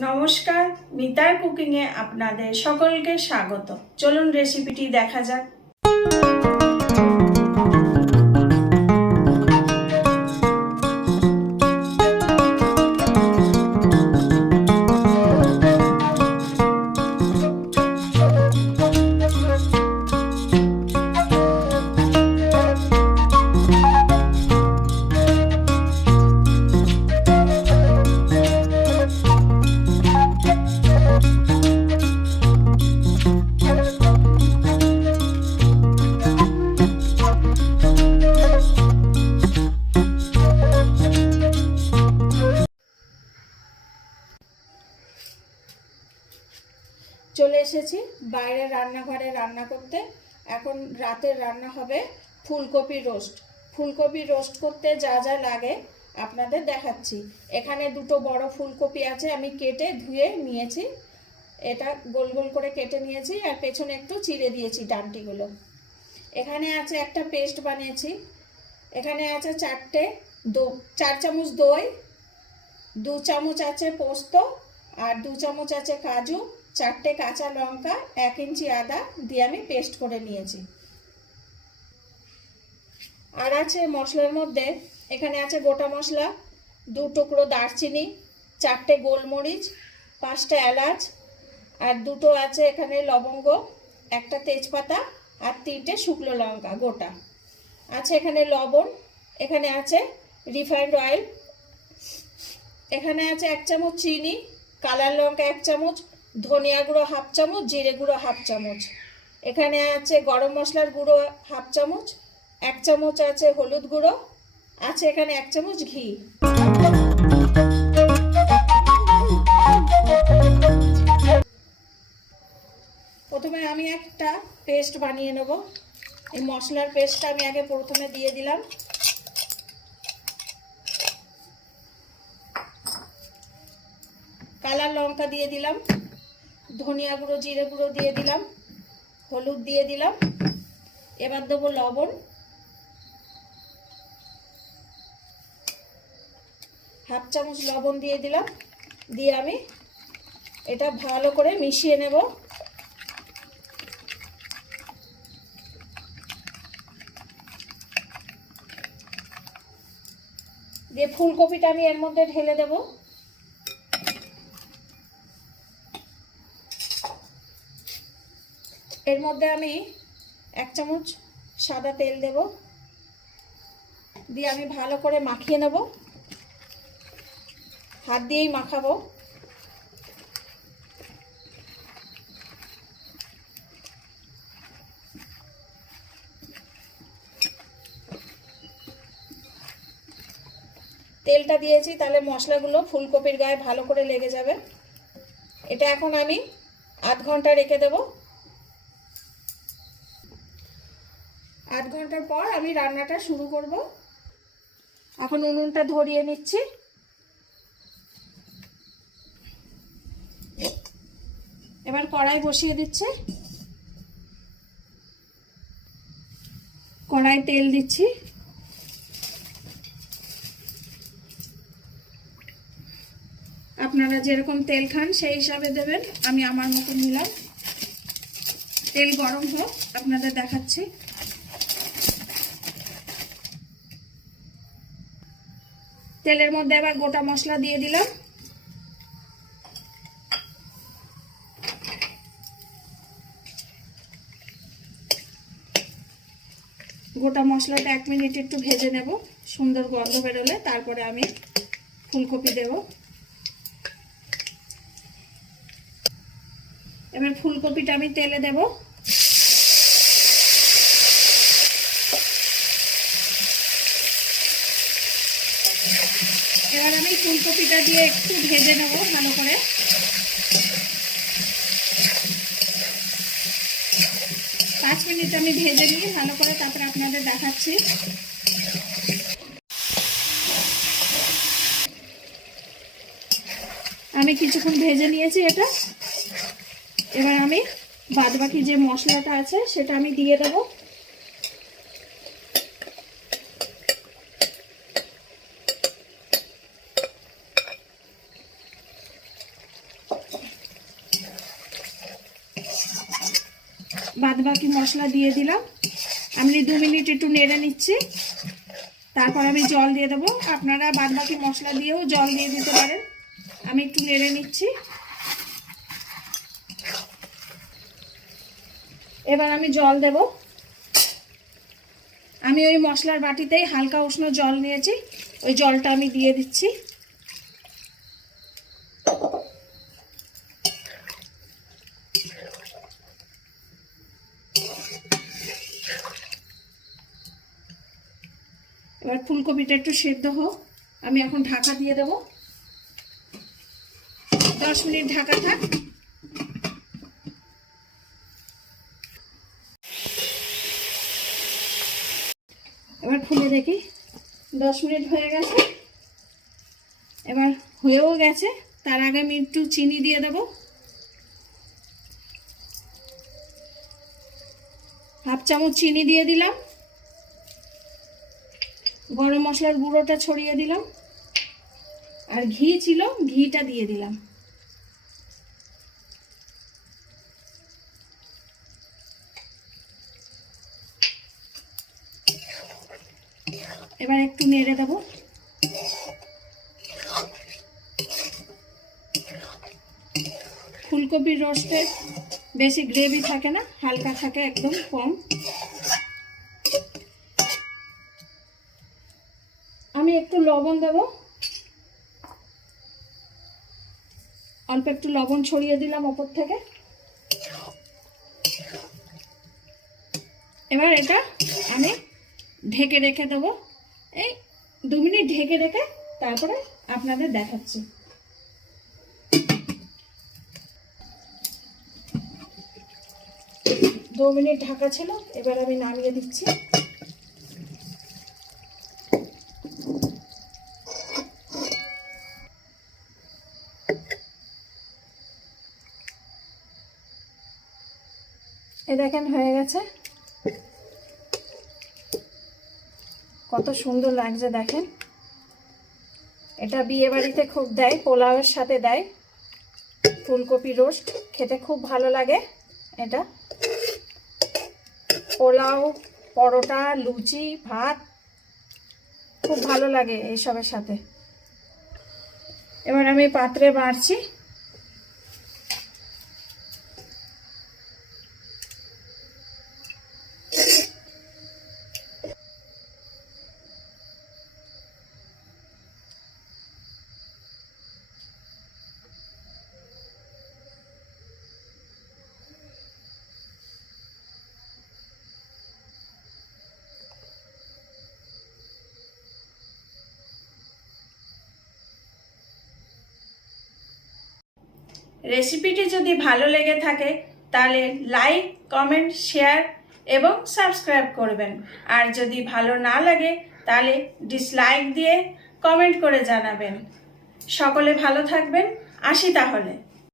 নমস্কার, মিতার কুকিংয়ে আপনাদের সকলকে স্বাগত। চলুন রেসিপিটি দেখা যাক। চলে এসেছি বাইরে রান্নাঘরে রান্না করতে। এখন রাতের রান্না হবে ফুলকপি রোস্ট। ফুলকপি রোস্ট করতে যা যা লাগে আপনাদের দেখাচ্ছি। এখানে দুটো বড় ফুলকপি আছে, আমি কেটে ধুয়ে নিয়েছি। এটা গোল গোল করে কেটে নিয়েছি আর পেছনে একটু চিড়ে দিয়েছি ডাঁটিগুলো। এখানে আছে একটা পেস্ট বানিয়েছি। এখানে আছে 4 চামচ দই, 2 চামচ আছে পোস্ত, আর 2 চামচ আছে কাজু, 4টে কাঁচা লঙ্কা, 1 ইঞ্চি আদা দিয়ে আমি পেস্ট করে নিয়েছি। আর আছে মশলার মধ্যে, এখানে আছে গোটা মশলা, 2 টুকরো দারচিনি, 4টে গোলমরিচ, 5টা এলাচ, আর 2টো আছে এখানে লবঙ্গ, একটা তেজপাতা, আর 3টে শুকনো লঙ্কা গোটা আছে। এখানে লবণ, এখানে আছে রিফাইন্ড অয়েল, এখানে আছে 1 চামচ চিনি, কালার লঙ্কা 1 চামচ, ধনিয়া গুঁড়ো 1/2 চামচ, জিরে গুঁড়ো 1/2 চামচ, এখানে আছে গরম মশলার গুঁড়ো 1/2 চামচ, 1 চামচ আছে হলুদ গুঁড়ো, আছে এখানে 1 চামচ ঘি। প্রথমে আমি একটা পেস্ট বানিয়ে নেব। এই মশলার পেস্টটা আমি আগে প্রথমে দিয়ে দিলাম। কালার লঙ্কা দিয়ে দিলাম, ধনিয়া গুঁড়ো জিরে গুঁড়ো দিয়ে দিলাম, হলুদ দিয়ে দিলাম। এবার দেবো লবণ, হাফ চামচ লবণ দিয়ে দিলাম। দিয়ে আমি এটা ভালো করে মিশিয়ে নেব। দিয়ে ফুলকপিটা আমি এর মধ্যে ঢেলে দেব। এর মধ্যে আমি 1 চামচ সাদা তেল দেব, দিয়ে আমি ভালো করে মাখিয়ে নেব। হাত দিয়েই মাখাবো। তেলটা দিয়েছি, তাহলে মশলাগুলো ফুলকপির গায়ে ভালো করে লেগে যাবে। এটা এখন আমি আধ ঘন্টা রেখে দেব। আধ ঘন্টার পর আমি রান্নাটা শুরু করব। এখন উনুনটা ধরিয়ে নিচ্ছি। এবার কড়াই বসিয়ে দিচ্ছি। কড়াই তেল দিচ্ছি। আপনারা যেরকম তেল খান সেই হিসাবে দেবেন, আমি আমার মতো নিলাম। তেল গরম হোক, আপনাদের দেখাচ্ছি। তেলের মধ্যে আবার গোটা মশলা দিয়ে দিলাম। গোটা মশলাটা 1 মিনিট একটু ভেজে নেব, সুন্দর গন্ধ বেরোলে তারপরে আমি ফুলকপি দেব। এবার ফুলকপিটা আমি তেলে দেব। এবার আমি ফুলকপিটা দিয়ে একটু ভেজে নেব ভালো করে। পাঁচ মিনিট আমি ভেজে নিই ভালো করে, তারপরে আপনাদের দেখাচ্ছি। আমি কিছুক্ষণ ভেজে নিয়েছি এটা। এবার আমি বাদবাকি যে মশলাটা আছে সেটা আমি দিয়ে দেবো। বাদবাকি মশলা দিয়ে দিলাম। আমি 2 মিনিট একটু নেড়ে নিচ্ছি, তারপর আমি জল দিয়ে দেবো। আপনারা বাদবাকি মশলা দিয়েও জল দিয়ে দিতে পারেন। আমি একটু নেড়ে নিচ্ছি। এবার আমি জল দেব। আমি ওই মশলার বাটিতেই হালকা উষ্ণ জল নিয়েছি, ওই জলটা আমি দিয়ে দিচ্ছি। এবার ফুলকপিটা একটু সেদ্ধ হোক, আমি এখন ঢাকা দিয়ে দেব। 10 মিনিট ঢাকা থাক। এবার খুলে দেখি, 10 মিনিট হয়ে গেছে। এবার হয়েও গেছে। তার আগে আমি একটু চিনি দিয়ে দেব, হাফ চামচ চিনি দিয়ে দিলাম। গরম মশলার গুঁড়োটা ছড়িয়ে দিলাম, আর ঘি ছিল, ঘিটা দিয়ে দিলাম। এবার একটু নেড়ে দেব। ফুলকপির রোস্টে বেশি গ্রেভি থাকে না, হালকা থাকে, একদম কম। আমি একটু লবণ দেব, অল্প একটু লবণ ছড়িয়ে দিলাম ওপর থেকে। এবার এটা আমি ঢেকে রেখে দেবো, এই 2 মিনিট ঢেকে রেখে তারপরে আপনাদের দেখাচ্ছি। দু মিনিট ঢাকা ছিল, এবার আমি নামিয়ে দিচ্ছি। এই দেখেন হয়ে গেছে, কত সুন্দর লাগছে দেখেন। এটা বিয়ে বাড়িতে খুব দেয়, পোলাওয়ের সাথে দেয়। ফুলকপি রোস্ট খেতে খুব ভালো লাগে। এটা পোলাও, পরোটা, লুচি, ভাত খুব ভালো লাগে এইসবের সাথে। এবার আমি পাত্রে বাড়ছি। রেসিপিটি যদি ভালো লেগে থাকে তাহলে লাইক, কমেন্ট, শেয়ার এবং সাবস্ক্রাইব করবেন। আর যদি ভালো না লাগে তাহলে ডিসলাইক দিয়ে কমেন্ট করে জানাবেন। সকলে ভালো থাকবেন। আসি তাহলে।